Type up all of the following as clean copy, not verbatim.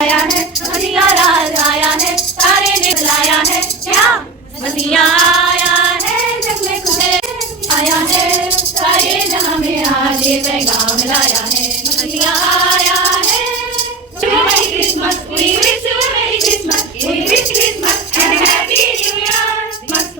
आया है मसीहा राज आया है सारे ने बुलाया है क्या मसीहा आया है जग में खुदे आया है सारे जहां में आज ये पैगाम लाया है मसीहा आया है मेरी Christmas we wish you a merry Christmas we wish Christmas and a happy new year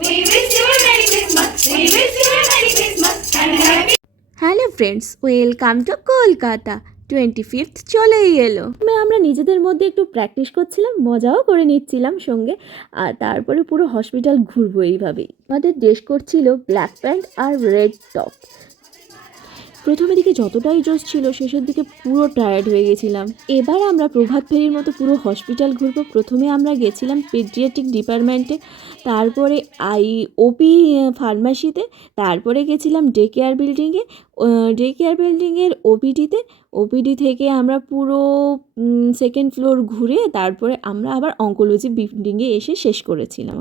we wish you a merry Christmas we wish you a merry Christmas and a happy hello friends, welcome to Kolkata. 25th চলেই এলো। আমরা নিজেদের মধ্যে একটু practice করছিলাম, মজাও করে নিচ্ছিলাম সঙ্গে। আর তারপরে পুরো হসপিটাল ঘুরবো এইভাবেই। আমাদের ড্রেস করছিল ব্ল্যাক প্যান্ট আর রেড টপ। প্রথমের দিকে যতটাই জোশ ছিল, শেষের দিকে পুরো টায়ার্ড হয়ে গেছিলাম। এবার আমরা প্রভাত ফেরির মতো পুরো হসপিটাল ঘুরবো। প্রথমে আমরা গেছিলাম পেডিয়াট্রিক ডিপার্টমেন্টে, তারপরে ওপি ফার্মাসিতে, তারপরে গেছিলাম ডে কেয়ার বিল্ডিংয়ে, ডে কেয়ার বিল্ডিংয়ের ওপিডি থেকে আমরা পুরো সেকেন্ড ফ্লোর ঘুরে তারপরে আমরা আবার অঙ্কোলজি বিল্ডিংয়ে এসে শেষ করেছিলাম।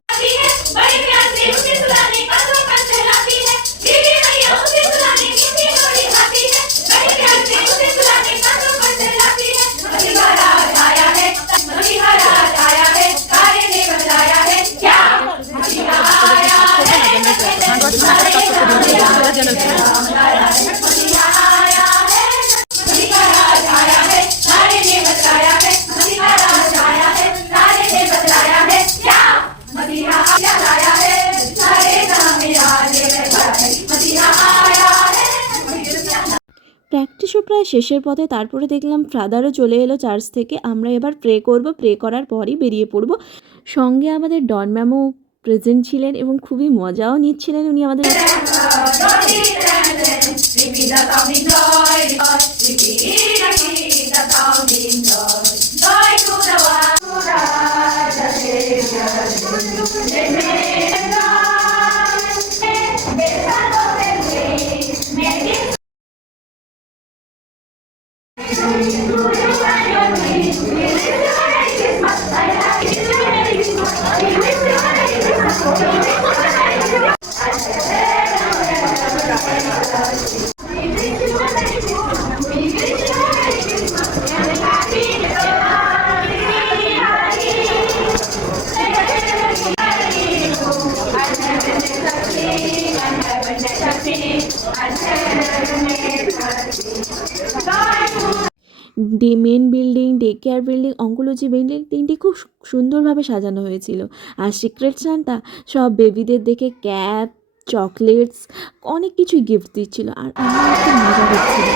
প্র্যাকটিসও প্রায় শেষের পথে। তারপরে দেখলাম ফাদারও চলে এলো চার্চ থেকে। আমরা এবার প্রে করব, প্রে করার পরই বেরিয়ে পড়ব। সঙ্গে আমাদের ডন ম্যামও প্রেজেন্ট ছিলেন এবং খুবই মজাও নিচ্ছিলেন উনি আমাদের। Main building, day care building, oncology building তিনটি খুব সুন্দরভাবে সাজানো হয়েছিল। আর সিক্রেট সান্টা সব বেবিদের দেখে ক্যাপ, চকলেটস অনেক কিছুই গিফট দিচ্ছিল। আর আমার খুব মজা হচ্ছিল।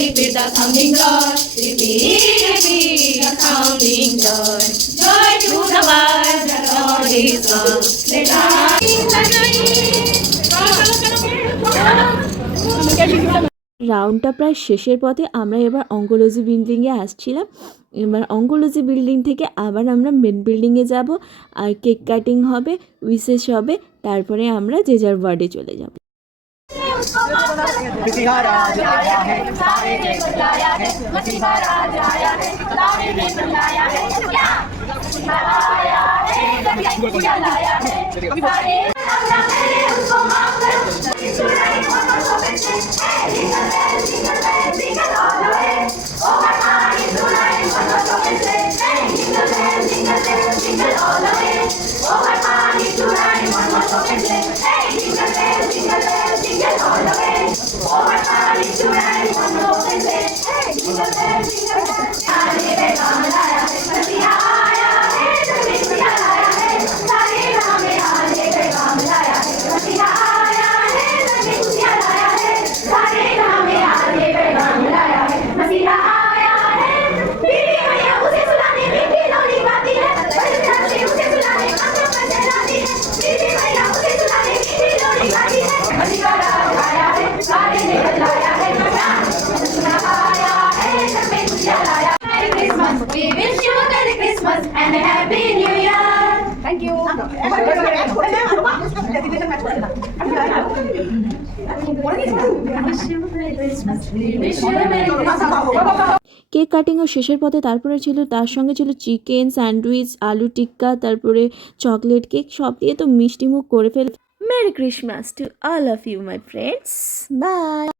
Repeat the sounding joy, repeat the sounding joy. Joy to the world, the Lord is come. Let us sing the joy. রাউন্ডটা প্রায় শেষের পথে। আমরা এবার অঙ্কোলজি বিল্ডিংয়ে আসছিলাম। এবার অঙ্কোলজি বিল্ডিং থেকে আবার আমরা মেন বিল্ডিংয়ে যাব, আর কেক কাটিং হবে, উইশেস হবে, তারপরে আমরা যে যার ওয়ার্ডে চলে যাব। मसीहा राज आया है सारे ने बतलाया है मसीहा राज आया है सारे ने बतलाया है क्या मसीहा आया है जगह खुशियाँ लाया है सारे अल्लाह मेरे उसको माफ करो सुनाई मत सोचे jingle bell jingle all the way oh हमारी सुनाई मत सोचे jingle bell jingle all the way oh हमारी सुनाई मत सोचे jingle bell jingle all the way oh हमारी सुनाई मत सोचे जिंगल बेल सारे बेगाम लाया है मसीहा आया है जगह खुशियाँ लाया है सारे नाम आले बेगाम लाया है मसीहा आया है जगह खुशियाँ लाया है सारे नाम आले बेगाम लाया है मसीहा आया है बीवी मैया उसे सुलाने मीठी लोरी गाती है बड़ी चाची उसे सुलाने आंखों में जलाती है बीवी मैया उसे सुलाने मीठी लोरी गाती है मसीहा राज आया है सारे ने बतलाया है मसीहा आया है जगह खुशियाँ लाया Merry Christmas, we wish you a Merry Christmas and a Happy New Year. Thank you. Cake কাটিংও শেষের পথে। তারপরে ছিল, তার সঙ্গে ছিল চিকেন স্যান্ডউইচ, আলু টিক্কা, তারপরে চকলেট কেক, সব দিয়ে তো মিষ্টি মুখ করে ফেল। Merry Christmas to all of you my friends, by.